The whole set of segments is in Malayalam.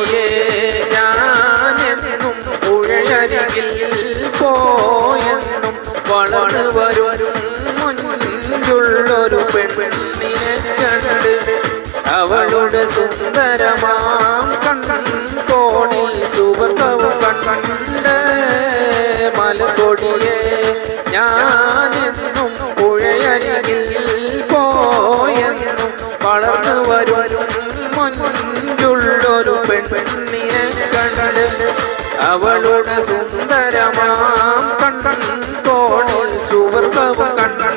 കൊടിയേ ഞാനെന്നും പുഴയരികിൽ പോയെന്നും വളർന്നു വരും മുൻപുള്ളൊരു പെണ്ണിനെ കണ്ട് അവളുടെ സുന്ദരമാം കൺകോണിൽ സുവർഗവും കണ്ട് മലക്കൊടിയെ ഞാനെന്നും പുഴയരികിൽ പോയെന്നും വളർന്നു വരും മുൻപുള്ളൊരു പെണ്ണിനെ കണ്ട് അവളുടെ സുന്ദരമാം കൺകോണിൽ സുവർഗവും കണ്ട്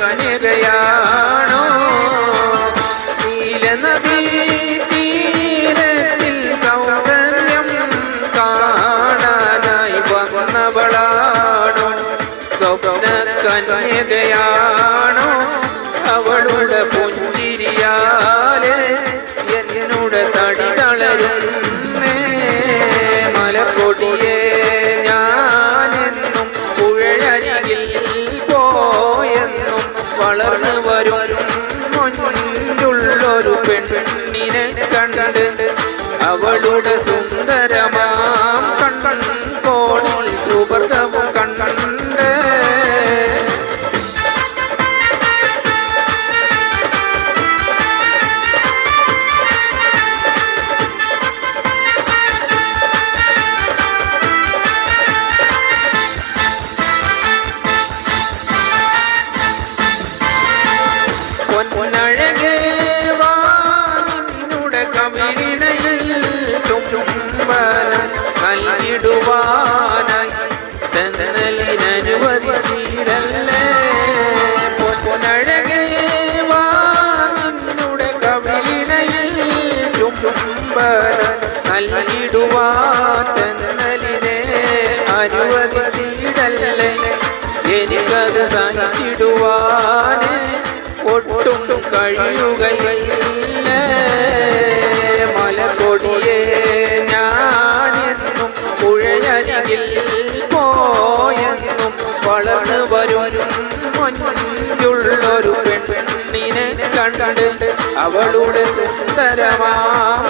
കന്യകയാണോ നീലനദീ തീരത്തിൽ സൗന്ദര്യം കാണാനായി വന്നവളാണോ സ്വപ്ന കന്യകയാണോ അവളുടെ പുഞ്ചിരിയാലെ എന്നോട് തടി തളരുന്നേ മലക്കൊടിയേ ഞാനെന്നും പുഴയരികിൽ വളർന്നു വരും മുൻപുള്ളൊരു പെണ്ണിനെ കണ്ട് അവളുടെ സുന്ദരമാം കൺകോണിൽ സുവർഗവും കണ്ട് പൊന്നഴകേ വാ നിന്നുടെ കവിളിണയിൽ ചുംബനം നൽകിടുവാനായി തെന്നലിനനുവദിച്ചിരല്ലേ പൊന്നഴകേ വാ നിന്നുടെ കവിളിണയിൽ ചുംബനം നൽകിടുവാൻ തെന്നലിനെ അനുവദിച്ചിടല്ലേ എനിക്കത് സഹിച്ചിടുവാനേ ഒട്ടും കഴിയുകയില്ല മലക്കൊടിയേ ഞാനെന്നും പുഴയരികിൽ പോയെന്നും വളർന്നു വരും മുൻപുള്ളൊരു പെണ്ണിനെ കണ്ട് അവളുടെ സുന്ദരമാം